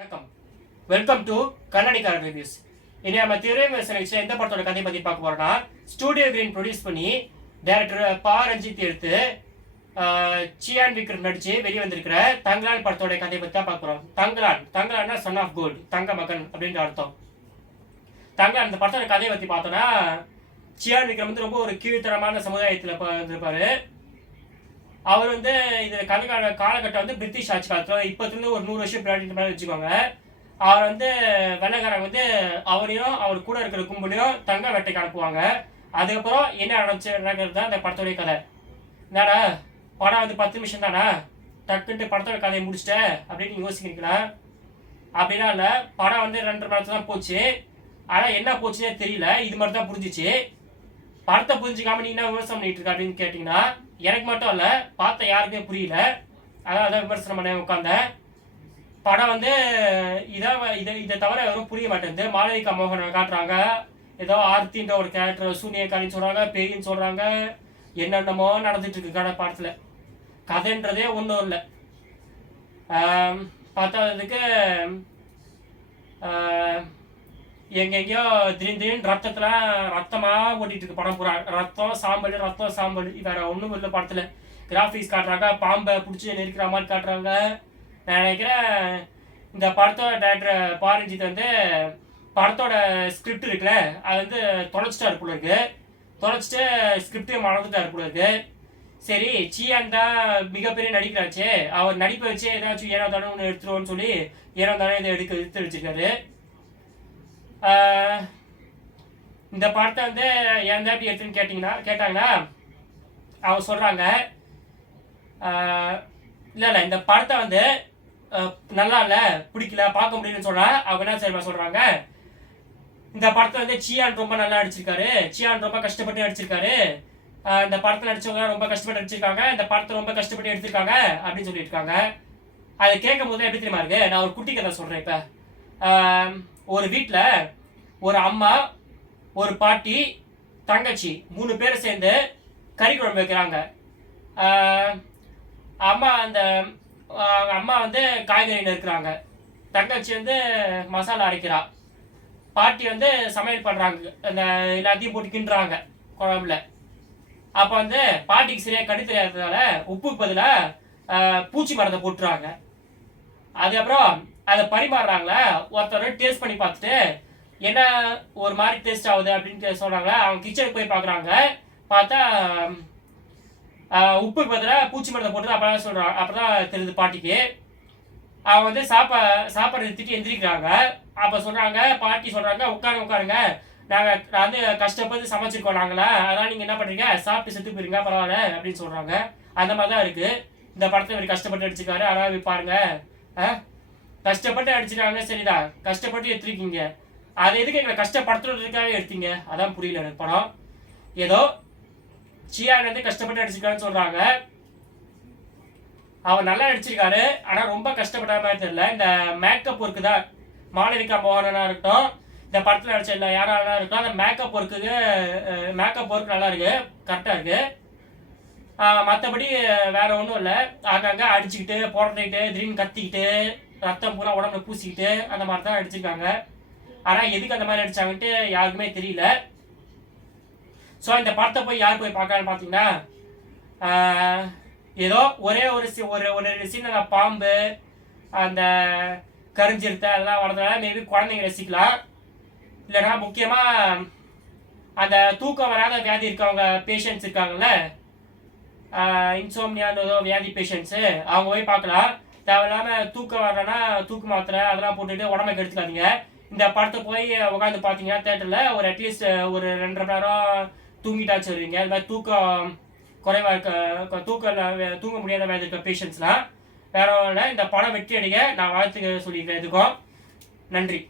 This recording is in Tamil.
வணக்கம், வெல்கம் டு கர்நாடிகா ரிவ்யூஸ். இனி நம்ம திரை விமர்சனம் எந்த படத்தோட கதை பற்றி பார்க்க போறோம்னா, ஸ்டூடியோ கிரீன் ப்ரொடியூஸ் பண்ணி டைரக்டர் பா ரஞ்சித் எடுத்து சியான் விக்ரம் நடிச்சு வெளியே வந்திருக்கிற தங்கலான் படத்தோட கதை பற்றி தான் பார்க்க போறோம். தங்கலான்னா சன் ஆஃப் கோல்டு, தங்க மகன் அப்படின்ற அர்த்தம். தங்கலான் அந்த படத்தோட கதையை பற்றி பார்த்தோன்னா, சியான் விக்ரம் வந்து ரொம்ப ஒரு கீழ்த்தரமான சமுதாயத்தில் இருந்திருப்பாரு. அவர் வந்து இது காலகட்டம் வந்து பிரிட்டிஷ் ஆட்சி காலத்தில் இப்போத்துலேருந்து ஒரு 100 வருஷம் பின்னாடி வச்சுக்கோங்க. அவர் வந்து வெள்ளைக்காரங்க வந்து அவரையும் அவர் கூட இருக்கிற கும்பலையும் தங்க வேட்டைக்கு அனுப்புவாங்க. அதுக்கப்புறம் என்ன நடக்கிறது தான் அந்த படத்தோடைய கதை. என்னடா படம் வந்து 10 நிமிஷம் தானே, டக்குன்ட்டு படத்தோட கதையை முடிச்சிட்டேன் அப்படின்னு யோசிக்கிறீங்களா? அப்படின்னா இல்லை, படம் வந்து 2.5 மணி நேரத்துல தான் போச்சு. ஆனால் என்ன போச்சுன்னே தெரியல, இது மட்டும் தான் புரிஞ்சிச்சு. படத்தை புரிஞ்சுக்காம நீ என்ன விமர்சனம் பண்ணிட்டு இருக்க அப்படின்னு கேட்டிங்கன்னா, எனக்கு மட்டும் இல்லை, பார்த்த யாருக்குமே புரியல. அதான் விமர்சனம் பண்ண உட்காந்தேன். படம் வந்து இதை தவிர வெறும் புரிய மாட்டேங்குது. மாளவிகா மோகன் காட்டுறாங்க, ஏதோ ஆர்த்தின்ற ஒரு கேரக்டர் சூனியக்காரின்னு சொல்கிறாங்க, பேயின்னு சொல்கிறாங்க, என்னென்னமோ நடந்துட்டு இருக்கு கடை படத்தில். கதைன்றதே ஒன்றும் இல்லை. பார்த்ததுக்கு எங்கெங்கேயோ திடீர்னு ரத்தமாக ஓட்டிட்டு இருக்கு படம் பூரா. ரத்தம் சாம்பல் வேற ஒன்றும் இல்லை படத்தில். கிராஃபிக்ஸ் காட்டுறாங்க, பாம்பை பிடிச்சி நெருக்கிற மாதிரி காட்டுறாங்க. நான் நினைக்கிறேன் இந்த படத்தோட டைரக்டர் பா ரஞ்சித் வந்து படத்தோட ஸ்கிரிப்ட் இருக்குல்ல, அது வந்து தொலைச்சிட்டாரு போல இருக்கு. தொலைச்சிட்டு ஸ்கிரிப்டையும் மறந்துட்டாரு போல இருக்கு. சரி, சியான் தான் மிகப்பெரிய நடிக்கிறாச்சு, அவர் நடிப்பை வச்சு ஏதாச்சும் ஏனோ தானே ஒன்று எடுத்துருவோன்னு சொல்லி ஏனோ தானே இதை எடுத்து வச்சிருக்காரு. இந்த படத்தை வந்து ஏன் தான் எடுத்துன்னு கேட்டாங்கன்னா அவங்க சொல்கிறாங்க, இல்லை இந்த படத்தை வந்து நல்லா இல்லை, பிடிக்கல, பார்க்க முடியலன்னு சொன்னால் அவங்க என்ன சரிமா சொல்கிறாங்க, இந்த படத்தை வந்து சியான் ரொம்ப நல்லா நடிச்சிருக்காரு, சியான் ரொம்ப கஷ்டப்பட்டு நடிச்சிருக்காரு, இந்த படத்தில் நடிச்சவங்க ரொம்ப கஷ்டப்பட்டு நடிச்சிருக்காங்க, இந்த படத்தை ரொம்ப கஷ்டப்பட்டு எடுத்திருக்காங்க அப்படின்னு சொல்லியிருக்காங்க. அதை கேட்கும் போது எப்படி தெரியுமா இருக்கு? நான் ஒரு குட்டி கதை சொல்கிறேன். இப்போ ஒரு வீட்டில் ஒரு அம்மா, ஒரு பாட்டி, தங்கச்சி 3 பேர் சேர்ந்து கறி குழம்பு வைக்கிறாங்க. அம்மா வந்து காய்கறி நறுக்கிறாங்க, தங்கச்சி வந்து மசாலா அரைக்கிறா, பாட்டி வந்து சமையல் பண்ணுறாங்க, அந்த எல்லாத்தையும் போட்டு கிண்டுறாங்க குழம்புல. அப்போ வந்து பாட்டிக்கு சரியாக கடி தெரியாததுனால உப்புக்கு பதிலாக பூச்சி மரத்தை போட்டுறாங்க. அதுக்கப்புறம் அதை பரிமாறுறாங்களா, ஒருத்தர் டேஸ்ட் பண்ணி பார்த்துட்டு என்ன ஒரு மாதிரி டேஸ்ட் ஆகுது அப்படின்னு சொல்கிறாங்களா. அவங்க கிச்சனுக்கு போய் பார்க்குறாங்க, பார்த்தா உப்புக்கு பதிலாக பூச்சி மரத்தை போட்டு அப்போ சொல்கிறாங்க. அப்போ தான் தெரியுது பாட்டிக்கு. அவங்க வந்து சாப்பாடு திட்டி எந்திரிக்கிறாங்க. அப்போ சொல்கிறாங்க, பாட்டி சொல்கிறாங்க, உட்காருங்க, நான் வந்து கஷ்டப்பட்டு சமைச்சிருக்கோம் நாங்களா, அதனால் நீங்கள் என்ன பண்ணுறீங்க, சாப்பிட்டு செத்து போயிருங்க பரவாயில்ல அப்படின்னு சொல்கிறாங்க. அந்த மாதிரி தான் இருக்குது இந்த படத்தை. இவர் கஷ்டப்பட்டு அடிச்சிருக்காரு, ஆனால் பாருங்க, கஷ்டப்பட்டு அடிச்சிருக்காங்க, சரிதான், கஷ்டப்பட்டு எடுத்துருக்கீங்க, அது எதுக்கு எங்களை கஷ்டப்படுத்துறதுக்காக எடுத்தீங்க, அதான் புரியல எனக்கு படம். ஏதோ சியான் வந்து கஷ்டப்பட்டு அடிச்சிருக்காருன்னு சொல்கிறாங்க, அவர் நல்லா நடிச்சிருக்காரு, ஆனால் ரொம்ப கஷ்டப்பட்ட மாதிரி தெரியல. இந்த மேக்கப் ஒர்க்கு தான், மாளவிகா மோகனாக இருக்கட்டும், இந்த படத்தில் நடிச்ச இல்லை யாராக இருக்கட்டும், அந்த மேக்கப் ஒர்க் நல்லா இருக்குது, கரெக்டாக இருக்குது. மற்றபடி வேறு ஒன்றும் இல்லை. அங்கங்கே அடிச்சுக்கிட்டு போடுறதுக்கிட்டு திடீர்னு கத்திக்கிட்டு ரத்தம் பூரா உடம்புல பூசிக்கிட்டு அந்த மாதிரி தான் அடிச்சிருக்காங்க. ஆனால் எதுக்கு அந்த மாதிரி அடித்தாங்கன்ட்டு யாருக்குமே தெரியல. ஸோ இந்த படத்தை போய் யார் போய் பார்க்கலான்னு பார்த்தீங்கன்னா, ஏதோ ஒரே ஒரு சீன் அந்த பாம்பு, அந்த கரிஞ்சிருத்த அதெல்லாம் வரதுனால மேபி குழந்தைங்க ரசிக்கலாம். இல்லைன்னா முக்கியமாக அந்த தூக்கம் வராத வியாதி இருக்கவங்க பேஷண்ட்ஸ் இருக்காங்கல்ல, இன்சோம்னியான்னு ஏதோ வியாதி பேஷண்ட்ஸு, அவங்க போய் பார்க்கலாம். தேவையில்லாமல் தூக்கம் வரலன்னா தூக்கு மாத்திரை அதெல்லாம் போட்டுட்டு உடம்பை கெடுத்துக்காதீங்க. இந்த படத்தை போய் உட்காந்து பார்த்தீங்கன்னா தேட்டரில் ஒரு அட்லீஸ்ட் ஒரு 2.5 மணி நேரம் தூங்கிட்டாச்சு வருவீங்க. அது மாதிரி தூக்கம் குறைவாக தூங்க முடியாத மாதிரி இருக்க பேஷண்ட்ஸ்லாம் வேற இல்லை. இந்த படம் வெற்றி அடைய நான் வாழ்த்துக்க சொல்லிக்கிறேன். இதுக்கும் நன்றி.